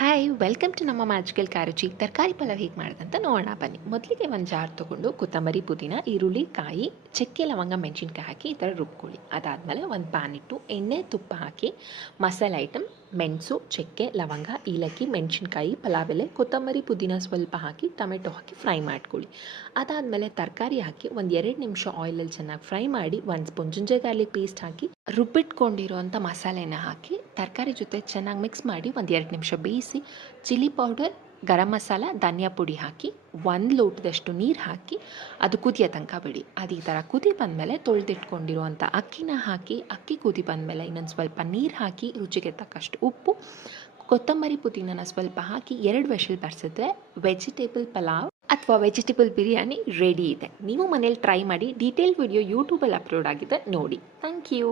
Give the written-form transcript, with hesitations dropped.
Hi welcome to ನಮ್ಮ magical ಕಾರುಚಿ. ತರಕಾರಿ ಪಲಾವ್ ಹೇಗೆ ಮಾಡೋದಂತ ನೋಡೋಣ ಬನ್ನಿ. ಮೊದಲಿಗೆ ಒಂದು ಜಾರ್ ತೊಗೊಂಡು ಕೊತ್ತಂಬರಿ, ಪುದೀನ, ಈರುಳ್ಳಿ, ಕಾಯಿ, ಚಕ್ಕೆ, ಲವಂಗ, ಮೆಣಸಿನ್ಕಾಯಿ ಹಾಕಿ ಈ ಥರ ರುಬ್ಕೊಳ್ಳಿ. ಅದಾದಮೇಲೆ ಒಂದು ಪ್ಯಾನ್ ಇಟ್ಟು ಎಣ್ಣೆ, ತುಪ್ಪ ಹಾಕಿ ಮಸಾಲೆ ಐಟಮ್ ಮೆಣಸು, ಚಕ್ಕೆ, ಲವಂಗ, ಏಲಕ್ಕಿ, ಮೆಣಸಿನ್ಕಾಯಿ, ಪಲಾವ್ ಎಲೆ, ಕೊತ್ತಂಬರಿ, ಪುದೀನ ಸ್ವಲ್ಪ ಹಾಕಿ ಟೊಮೆಟೊ ಹಾಕಿ ಫ್ರೈ ಮಾಡ್ಕೊಳ್ಳಿ. ಅದಾದಮೇಲೆ ತರಕಾರಿ ಹಾಕಿ ಒಂದು 2 ನಿಮಿಷ ಆಯಿಲಲ್ಲಿ ಚೆನ್ನಾಗಿ ಫ್ರೈ ಮಾಡಿ 1 ಸ್ಪೂನ್ ಜಿಂಜರ್ ಗಾರ್ಲಿಕ್ ಪೇಸ್ಟ್ ಹಾಕಿ ರುಬ್ಬಿಟ್ಕೊಂಡಿರೋಂಥ ಮಸಾಲೆನ ಹಾಕಿ ತರಕಾರಿ ಜೊತೆ ಚೆನ್ನಾಗಿ ಮಿಕ್ಸ್ ಮಾಡಿ ಒಂದು 2 ನಿಮಿಷ ಬೇಯಿಸಿ ಚಿಲ್ಲಿ ಪೌಡರ್, ಗರಂ ಮಸಾಲ, ಧನಿಯಾ ಪುಡಿ ಹಾಕಿ 1 ಲೋಟದಷ್ಟು ನೀರು ಹಾಕಿ ಅದು ಕುದಿಯೋ ತನಕ ಬಿಡಿ. ಅದು ಈ ಥರ ಕುದಿ ಬಂದಮೇಲೆ ತೊಳೆದಿಟ್ಕೊಂಡಿರುವಂಥ ಅಕ್ಕಿನ ಹಾಕಿ ಅಕ್ಕಿ ಕುದಿ ಬಂದಮೇಲೆ ಇನ್ನೊಂದು ಸ್ವಲ್ಪ ನೀರು ಹಾಕಿ ರುಚಿಗೆ ತಕ್ಕಷ್ಟು ಉಪ್ಪು, ಕೊತ್ತಂಬರಿ, ಪುದೀನನ ಸ್ವಲ್ಪ ಹಾಕಿ 2 ವಿಷಲ್ ಬರ್ಸಿದ್ರೆ ವೆಜಿಟೇಬಲ್ ಪಲಾವ್ ಅಥವಾ ವೆಜಿಟೇಬಲ್ ಬಿರಿಯಾನಿ ರೆಡಿ ಇದೆ. ನೀವು ಮನೇಲಿ ಟ್ರೈ ಮಾಡಿ. ಡೀಟೇಲ್ ವಿಡಿಯೋ ಯೂಟ್ಯೂಬಲ್ಲಿ ಅಪ್ಲೋಡ್ ಆಗಿದೆ, ನೋಡಿ. Thank you.